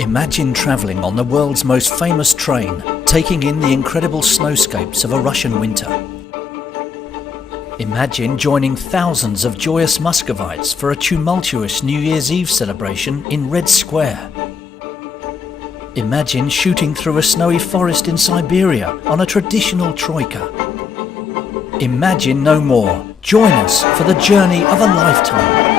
Imagine travelling on the world's most famous train, taking in the incredible snowscapes of a Russian winter. Imagine joining thousands of joyous Muscovites for a tumultuous New Year's Eve celebration in Red Square. Imagine shooting through a snowy forest in Siberia on a traditional troika. Imagine no more. Join us for the journey of a lifetime.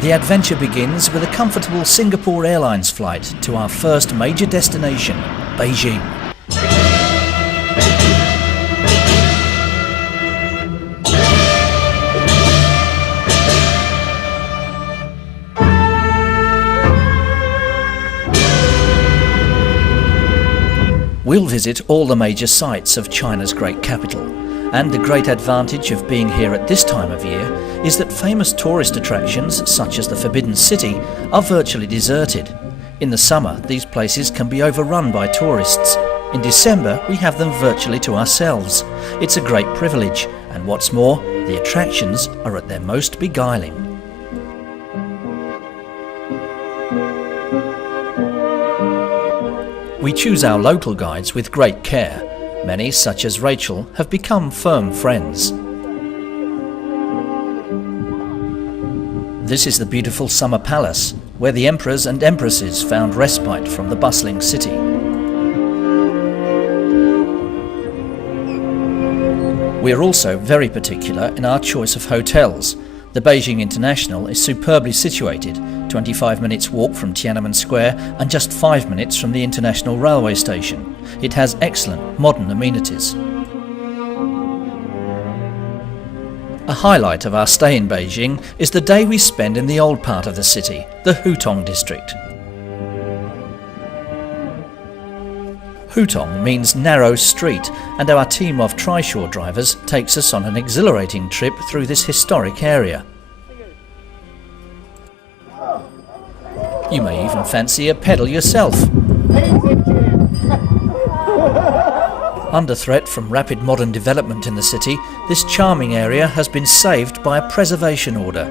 The adventure begins with a comfortable Singapore Airlines flight to our first major destination, Beijing. We'll visit all the major sites of China's great capital. And the great advantage of being here at this time of year is that famous tourist attractions such as the Forbidden City are virtually deserted. In the summer, these places can be overrun by tourists. In December, we have them virtually to ourselves. It's a great privilege, and what's more, the attractions are at their most beguiling. We choose our local guides with great care. Many, such as Rachel, have become firm friends. This is the beautiful summer palace, where the emperors and empresses found respite from the bustling city. We are also very particular in our choice of hotels. The Beijing International is superbly situated, 25 minutes walk from Tiananmen Square and just 5 minutes from the International Railway Station. It has excellent modern amenities. A highlight of our stay in Beijing is the day we spend in the old part of the city, the Hutong district. Hutong means narrow street, and our team of trishaw drivers takes us on an exhilarating trip through this historic area. You may even fancy a pedal yourself. Under threat from rapid modern development in the city, this charming area has been saved by a preservation order.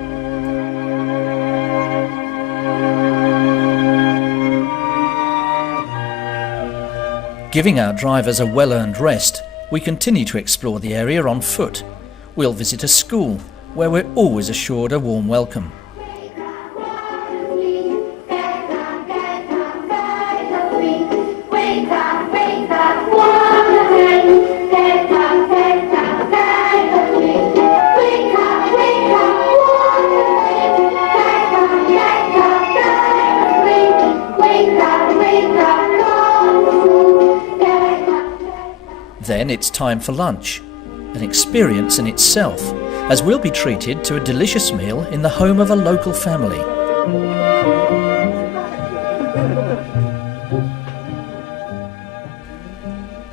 Giving our drivers a well-earned rest, we continue to explore the area on foot. We'll visit a school, where we're always assured a warm welcome. Then it's time for lunch, an experience in itself, as we'll be treated to a delicious meal in the home of a local family.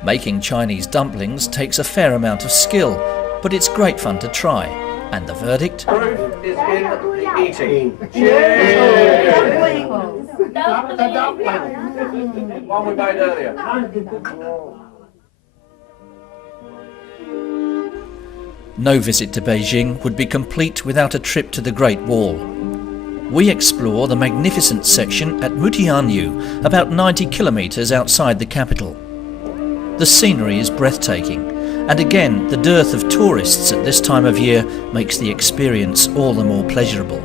Making Chinese dumplings takes a fair amount of skill, but it's great fun to try. And the verdict? Proof is in the eating. Cheers! One we made earlier. No visit to Beijing would be complete without a trip to the Great Wall. We explore the magnificent section at Mutianyu, about 90 kilometres outside the capital. The scenery is breathtaking, and again the dearth of tourists at this time of year makes the experience all the more pleasurable.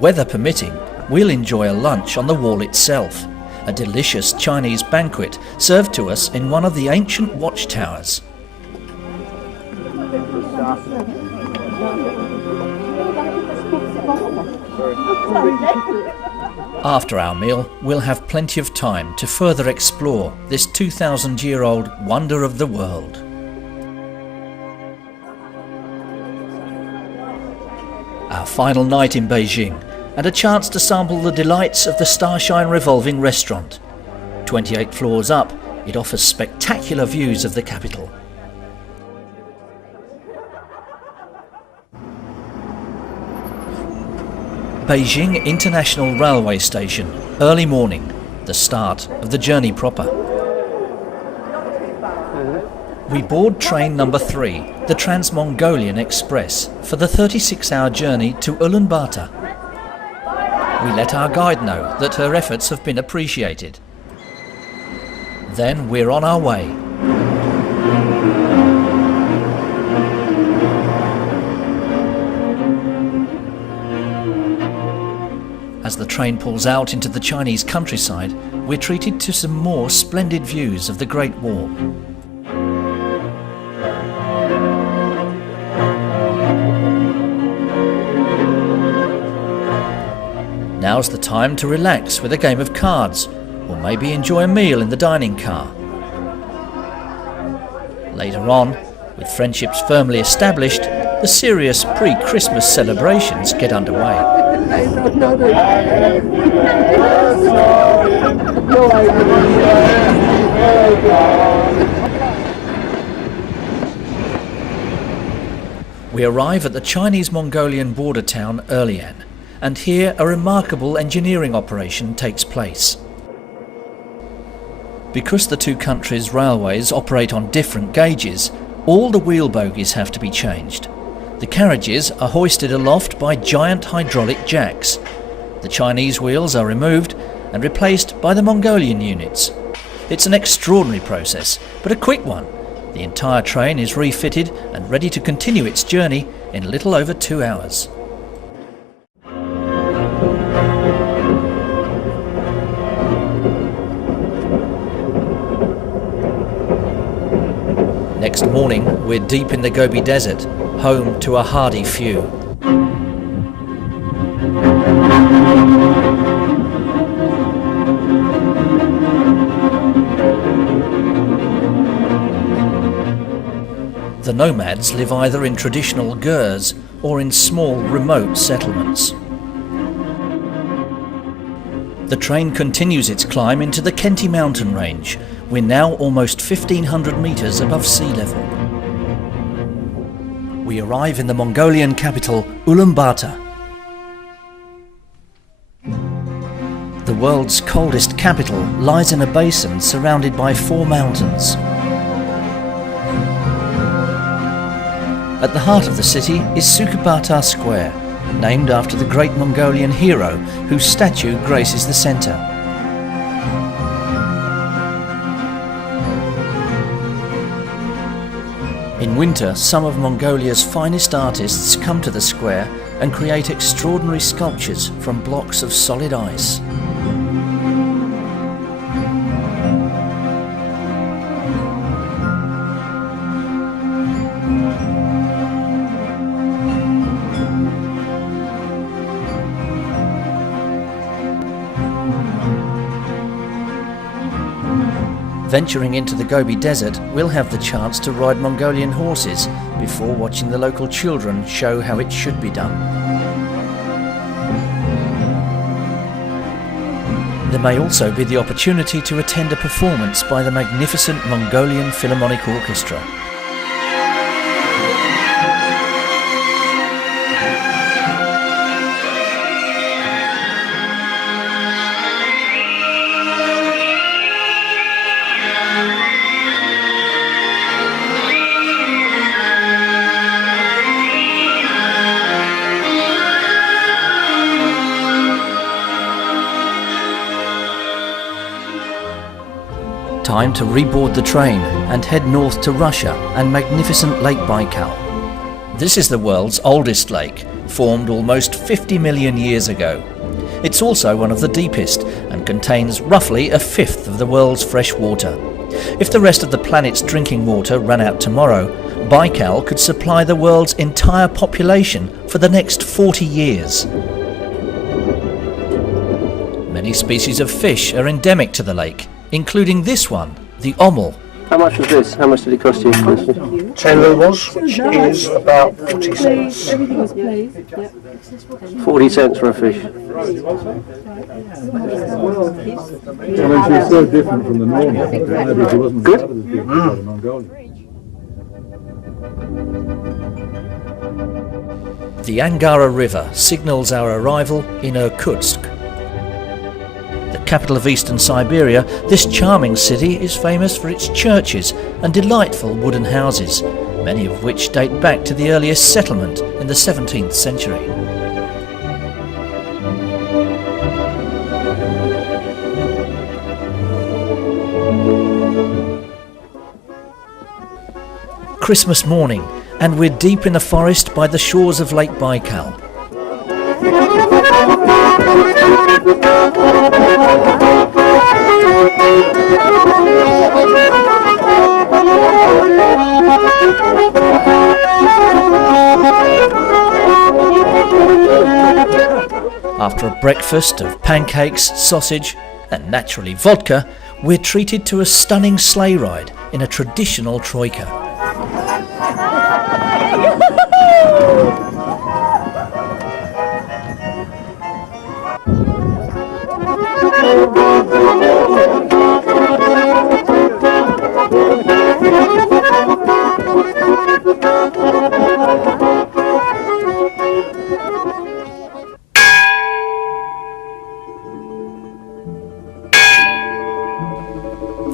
weather permitting, we'll enjoy a lunch on the wall itself, a delicious Chinese banquet served to us in one of the ancient watchtowers. After our meal, we'll have plenty of time to further explore this 2,000-year-old wonder of the world. Our final night in Beijing, and a chance to sample the delights of the Starshine Revolving Restaurant. 28 floors up, it offers spectacular views of the capital. Beijing International Railway Station, early morning, the start of the journey proper. We board train number 3, the Trans-Mongolian Express, for the 36-hour journey to Ulaanbaatar. We let our guide know that her efforts have been appreciated. Then we're on our way. As the train pulls out into the Chinese countryside, we're treated to some more splendid views of the Great Wall. Now's the time to relax with a game of cards, or maybe enjoy a meal in the dining car. Later on, with friendships firmly established, the serious pre-Christmas celebrations get underway. We arrive at the Chinese-Mongolian border town Erlian, and here a remarkable engineering operation takes place. Because the two countries' railways operate on different gauges, all the wheel bogies have to be changed. The carriages are hoisted aloft by giant hydraulic jacks. The Chinese wheels are removed and replaced by the Mongolian units. It's an extraordinary process, but a quick one. The entire train is refitted and ready to continue its journey in a little over 2 hours. Next morning, we're deep in the Gobi Desert, home to a hardy few. The nomads live either in traditional gurs or in small, remote settlements. The train continues its climb into the Khenti mountain range. We're now almost 1,500 meters above sea level. We arrive in the Mongolian capital, Ulaanbaatar. The world's coldest capital lies in a basin surrounded by 4 mountains. At the heart of the city is Sukhabatar Square, named after the great Mongolian hero whose statue graces the centre. In winter, some of Mongolia's finest artists come to the square and create extraordinary sculptures from blocks of solid ice. Venturing into the Gobi Desert, we'll have the chance to ride Mongolian horses before watching the local children show how it should be done. There may also be the opportunity to attend a performance by the magnificent Mongolian Philharmonic Orchestra. Time to reboard the train and head north to Russia and magnificent Lake Baikal. This is the world's oldest lake, formed almost 50 million years ago. It's also one of the deepest and contains roughly a fifth of the world's fresh water. If the rest of the planet's drinking water ran out tomorrow, Baikal could supply the world's entire population for the next 40 years. Many species of fish are endemic to the lake, including this one, the ommel. How much was this? How much did it cost you? 10 rubles, which is about 40 cents. Everything was paid. Yep. 40 cents for a fish. She's so different from the normal. Maybe she wasn't Good. as beautiful as Mongolia. The Angara River signals our arrival in Irkutsk. The capital of eastern Siberia, this charming city is famous for its churches and delightful wooden houses, many of which date back to the earliest settlement in the 17th century. Christmas morning, and we're deep in the forest by the shores of Lake Baikal. After a breakfast of pancakes, sausage, and naturally vodka, we're treated to a stunning sleigh ride in a traditional troika.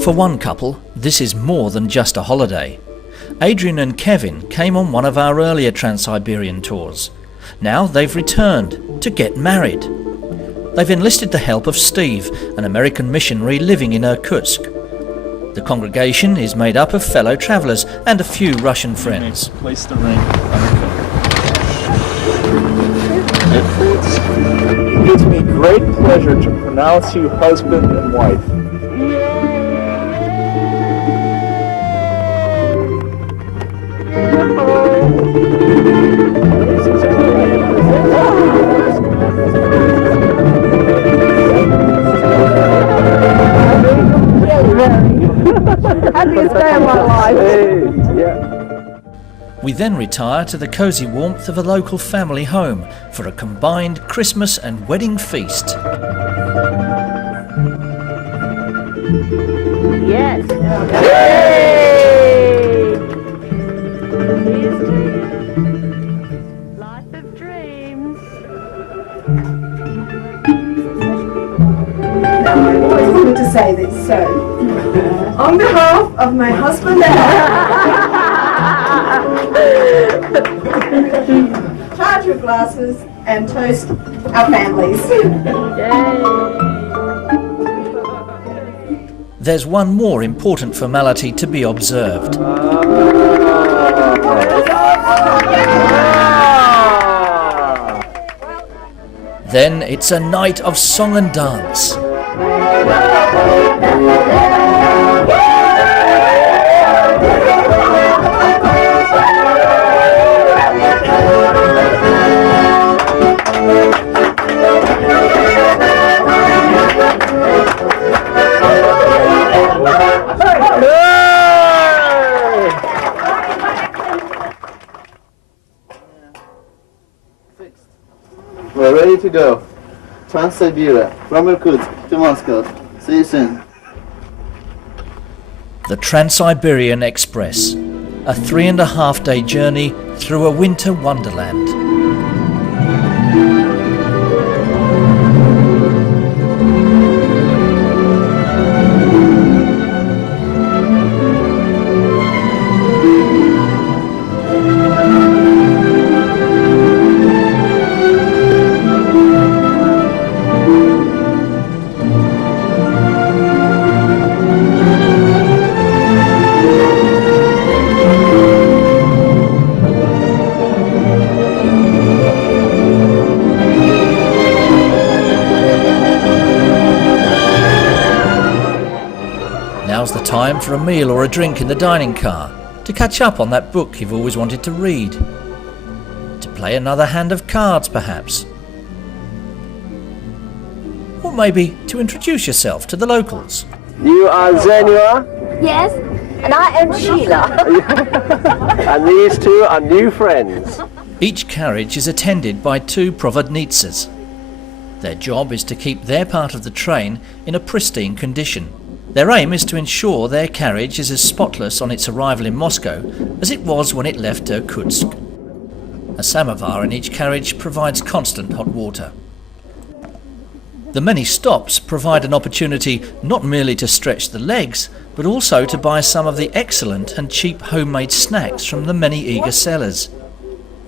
For one couple, this is more than just a holiday. Adrian and Kevin came on one of our earlier Trans-Siberian tours. Now they've returned to get married. They've enlisted the help of Steve, an American missionary living in Irkutsk. The congregation is made up of fellow travellers and a few Russian friends. Place the ring. It gives me great pleasure to pronounce you husband and wife. Happiest day of my life. We then retire to the cosy warmth of a local family home for a combined Christmas and wedding feast. Yes. Life of dreams. Now, I always wanted to say this, so on behalf of my husband and I, charge your glasses and toast our families. There's one more important formality to be observed. Then it's a night of song and dance. We're ready to go. Trans-Siberia, from Irkutsk to Moscow. See you soon. The Trans-Siberian Express, a 3.5-day journey through a winter wonderland. time for a meal or a drink in the dining car, to catch up on that book you've always wanted to read, to play another hand of cards perhaps, or maybe to introduce yourself to the locals. You are Zenua, Yes, and I am Sheila. and these two are new friends. Each carriage is attended by 2 provodnitsas. Their job is to keep their part of the train in a pristine condition. Their aim is to ensure their carriage is as spotless on its arrival in Moscow as it was when it left Irkutsk. A samovar in each carriage provides constant hot water. The many stops provide an opportunity not merely to stretch the legs, but also to buy some of the excellent and cheap homemade snacks from the many eager sellers.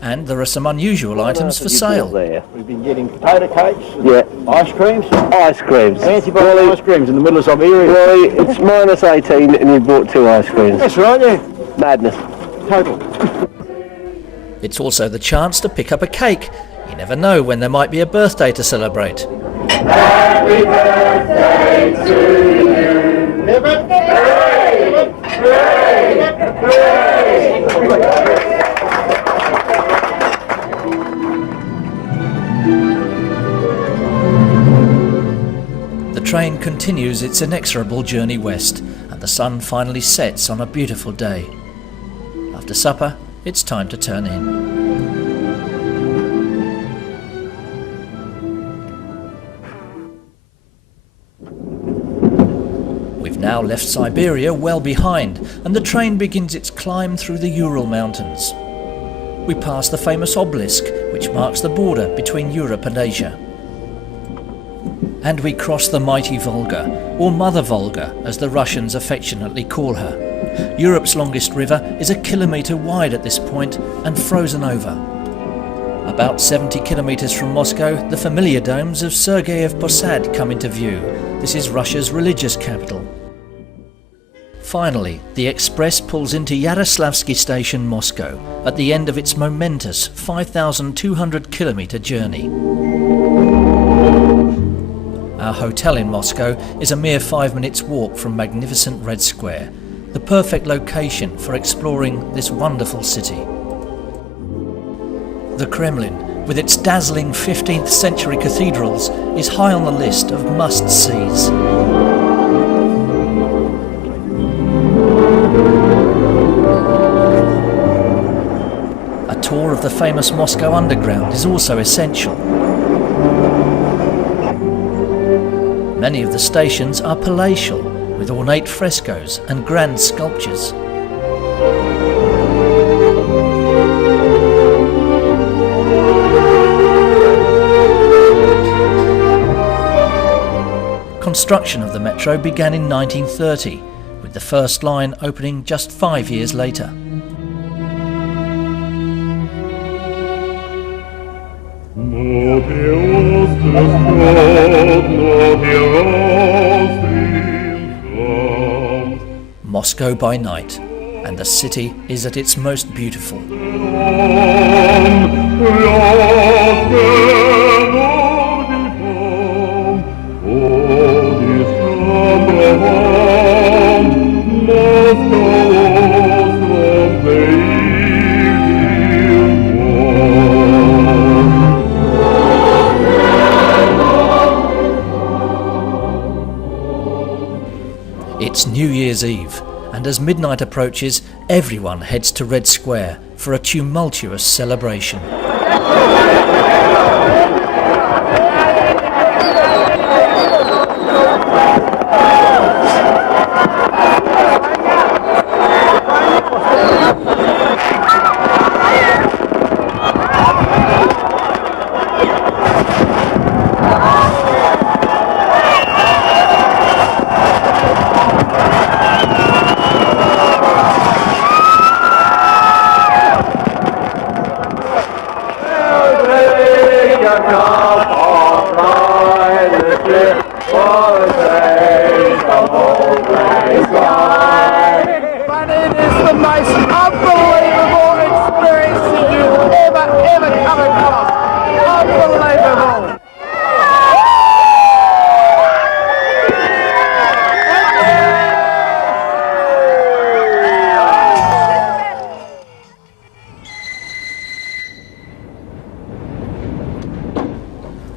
And there are some unusual items for sale. There. We've been getting potato cakes, Yeah, ice creams, ice creams. fancy bottle ice creams in the middle of Siberia. Roy, it's minus 18 and you bought 2 ice creams. That's right, yeah. Madness. Total. It's also the chance to pick up a cake. You never know when there might be a birthday to celebrate. The train continues its inexorable journey west, and the sun finally sets on a beautiful day. After supper, it's time to turn in. We've now left Siberia well behind, and the train begins its climb through the Ural Mountains. We pass the famous obelisk, which marks the border between Europe and Asia. And we cross the mighty Volga, or Mother Volga as the Russians affectionately call her. Europe's longest river is a kilometre wide at this point and frozen over. About 70 kilometres from Moscow, the familiar domes of Sergeyev Posad come into view. This is Russia's religious capital. Finally, the express pulls into Yaroslavsky Station, Moscow, at the end of its momentous 5,200 kilometre journey. Our hotel in Moscow is a mere 5 minutes walk from magnificent Red Square, the perfect location for exploring this wonderful city. The Kremlin, with its dazzling 15th century cathedrals, is high on the list of must-sees. A tour of the famous Moscow Underground is also essential. Many of the stations are palatial, with ornate frescoes and grand sculptures. Construction of the metro began in 1930, with the first line opening just 5 years later. Moscow by night, and the city is at its most beautiful. It's New Year's Eve, and as midnight approaches, everyone heads to Red Square for a tumultuous celebration.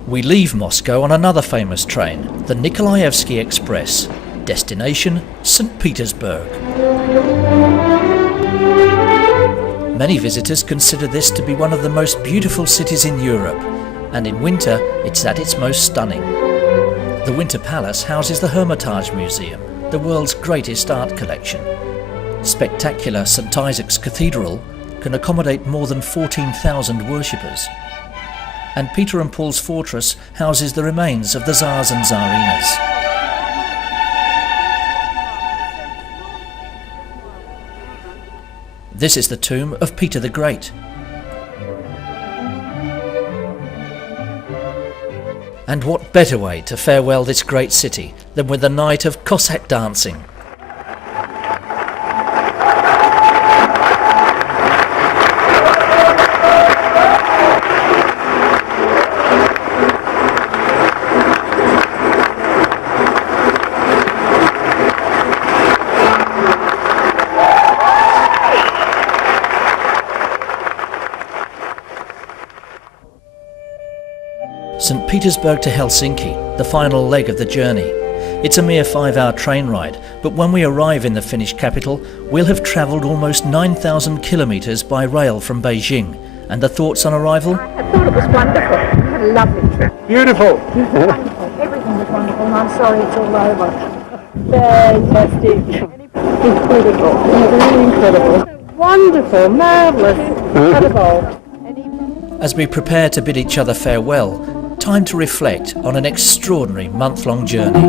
We leave Moscow on another famous train, the Nikolaevsky Express, destination St. Petersburg. Many visitors consider this to be one of the most beautiful cities in Europe, and in winter it's at its most stunning. The Winter Palace houses the Hermitage Museum, the world's greatest art collection. Spectacular St. Isaac's Cathedral can accommodate more than 14,000 worshippers. And Peter and Paul's Fortress houses the remains of the Tsars and Tsarinas. This is the tomb of Peter the Great. And what better way to farewell this great city than with a night of Cossack dancing? St. Petersburg to Helsinki, the final leg of the journey. It's a mere 5-hour train ride, but when we arrive in the Finnish capital, we'll have travelled almost 9,000 kilometres by rail from Beijing. And the thoughts on arrival? I thought it was wonderful. We had a lovely trip. Beautiful. Wonderful. Everything was wonderful, and I'm sorry it's all over. Fantastic. Incredible. Really incredible. Wonderful. Marvellous. Incredible. As we prepare to bid each other farewell, time to reflect on an extraordinary month-long journey.